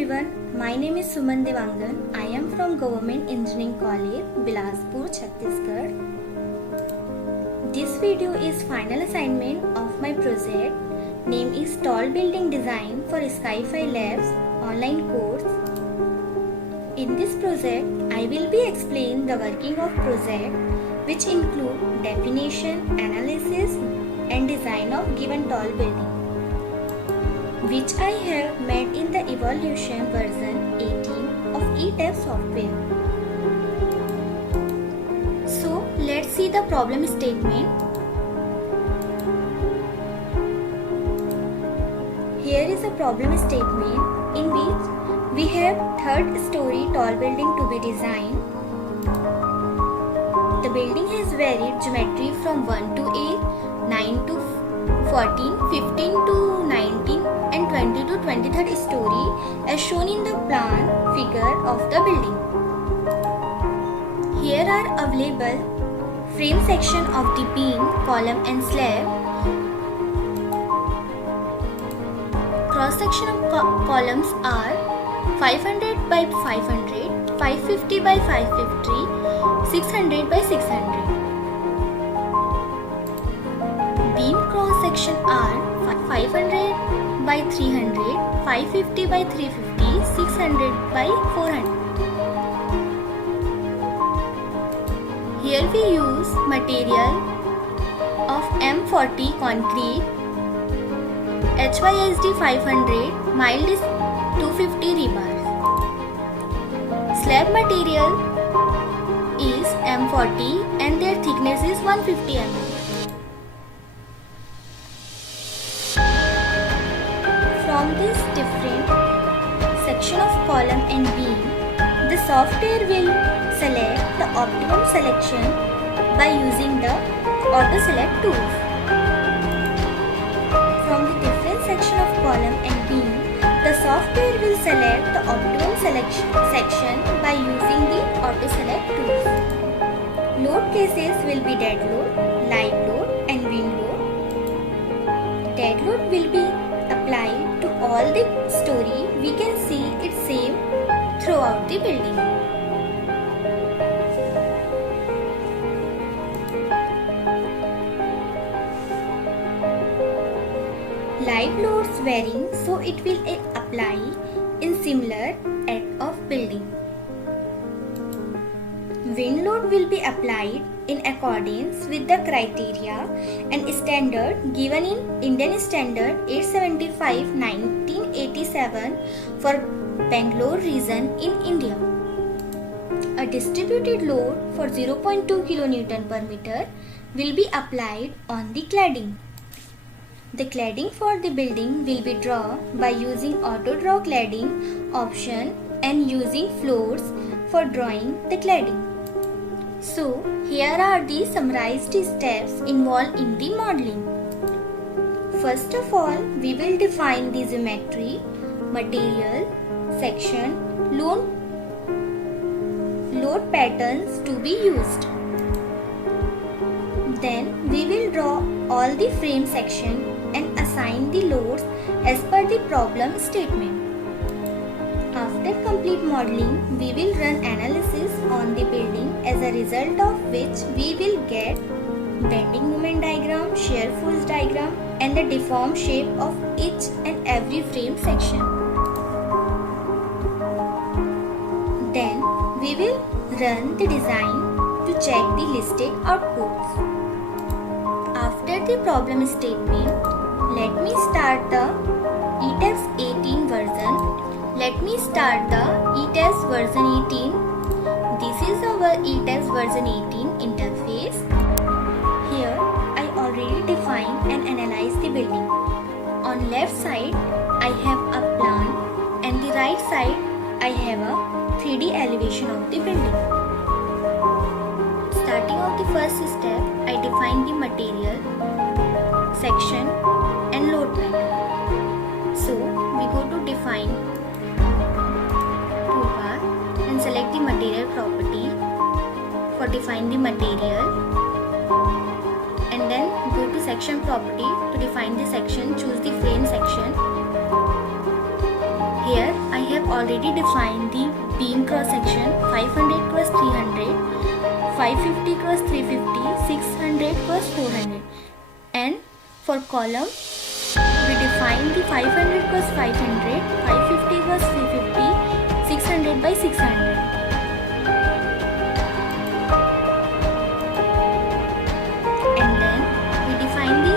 everyone, my name is Suman Devangan. I am from Government Engineering College, Bilaspur, Chhattisgarh. This video is final assignment of my project. Name is Tall Building Design for Sky-Fi Labs online course. In this project, I will be explain the working of project, which include definition, analysis and design of given tall building, which I have made in the evaluation version 18 of ETAP software. So let's see the problem statement. Here is a problem statement in which we have third story tall building to be designed. The building has varied geometry from 1 to 8, 9 to 14, 15 to 19 and 20 to 23rd story as shown in the plan figure of the building. Here are available frame section of the beam, column and slab. Cross section of columns are 500 by 500, 550 by 550, 600 by 600. Beam cross section are 500 by 300, 550 by 350, 600 by 400. Here we use material of M40 concrete, HYSD 500, mild is 250 rebars. Slab material is M40 and their thickness is 150 mm. From this different section of column and beam, the software will select the optimum selection by using the auto select tools. From the different section of column and beam, the software will select the optimum section by using the auto select tools. Load cases will be dead load, live load and wind load. Dead load will be applied to all the story. We can see it same throughout the building. Live loads varying, so it will apply in similar at of building. Wind load will be applied in accordance with the criteria and standard given in Indian Standard 875 1987 for Bangalore region in India. A distributed load for 0.2 kN per meter will be applied on the cladding. The cladding for the building will be drawn by using auto draw cladding option and using floors for drawing the cladding. So here are the summarized steps involved in the modeling. First of all, we will define the geometry, material, section, load patterns to be used. Then we will draw all the frame section and assign the loads as per the problem statement. After complete modeling, we will run analysis on the building, as a result of which we will get bending moment diagram, shear force diagram and the deformed shape of each and every frame section. Then we will run the design to check the listed outputs. After the problem statement, let me start the ETAPS 18 version. Let me start the ETAPS version 18. This is our ETAPS version 18 interface. Here I already defined and analyzed the building. On left side I have a plan and the right side I have a 3D elevation of the building. Starting of the first step, I define the material, section and load pattern. So we go to define toolbar and select the material property for define the material, and then go to section property to define the section, choose the frame section. Here I have already defined the beam cross section 500 cross 300, 550 cross 350, 600 cross 400, and for column we define the 500 cross 500, 550 cross 350, 600 by 600. And then we define the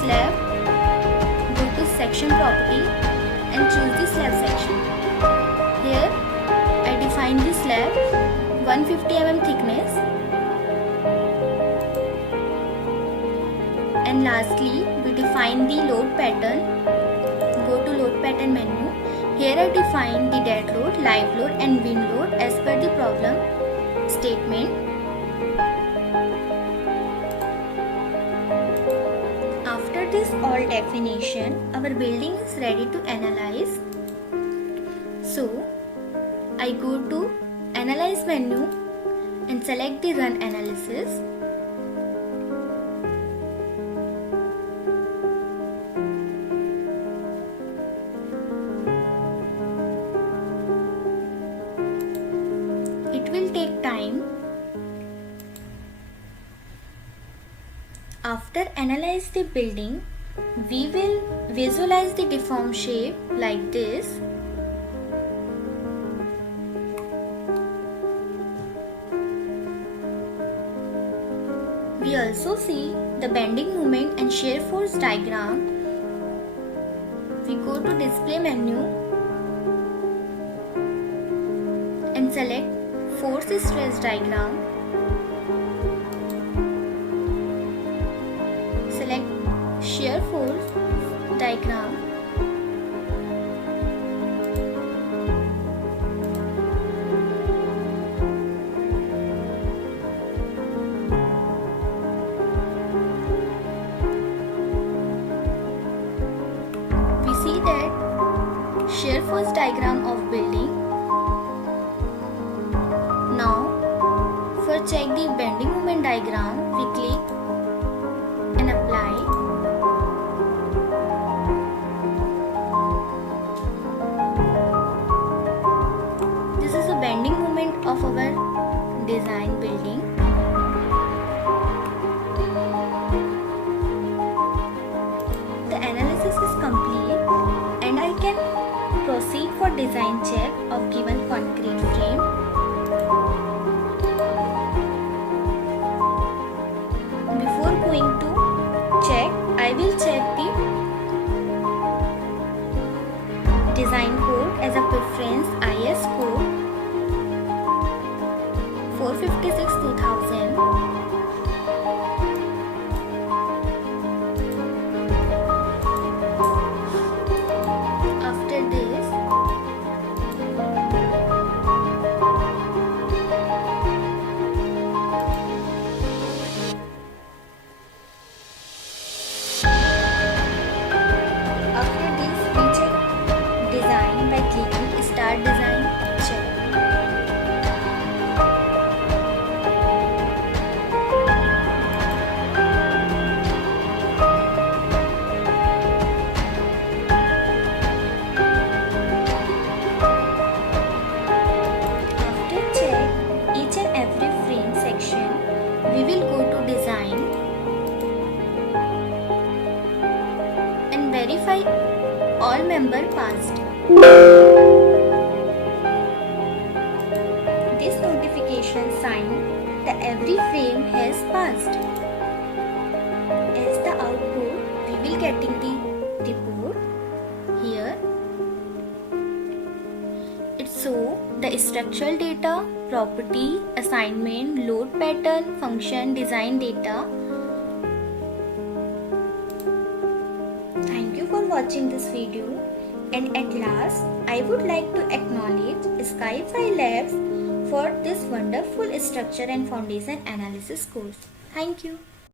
slab, go to section property and choose the slab section. Here I define the slab 150 mm thickness. And lastly, we define the load pattern. Go to load pattern menu. Here I define the dead load, live load and wind load as per the problem statement. After this all definition, our building is ready to analyze. So, I go to Analyze menu and select the Run Analysis. It will take time. After analyze the building, we will visualize the deformed shape like this. We also see the bending moment and shear force diagram. We go to display menu and select force stress diagram. Select shear force diagram. We see that shear force diagram of building. Now, for check the bending moment diagram, we click and apply. This is a bending moment of our design building. The analysis is complete and I can proceed for design check of given concrete frame. Before going to check, I will check the design code as a preference IS code 456-2000. After this, we check design by clicking Start Design Check. After check each and every frame section, we will go to Design and verify all member passed. This notification sign that every frame has passed. As the output, we will getting the report here. It shows the structural data, property, assignment, load pattern, function, design data. Thank you for watching this video, and at last I would like to acknowledge Sky5 Labs for this wonderful structure and foundation analysis course. Thank you.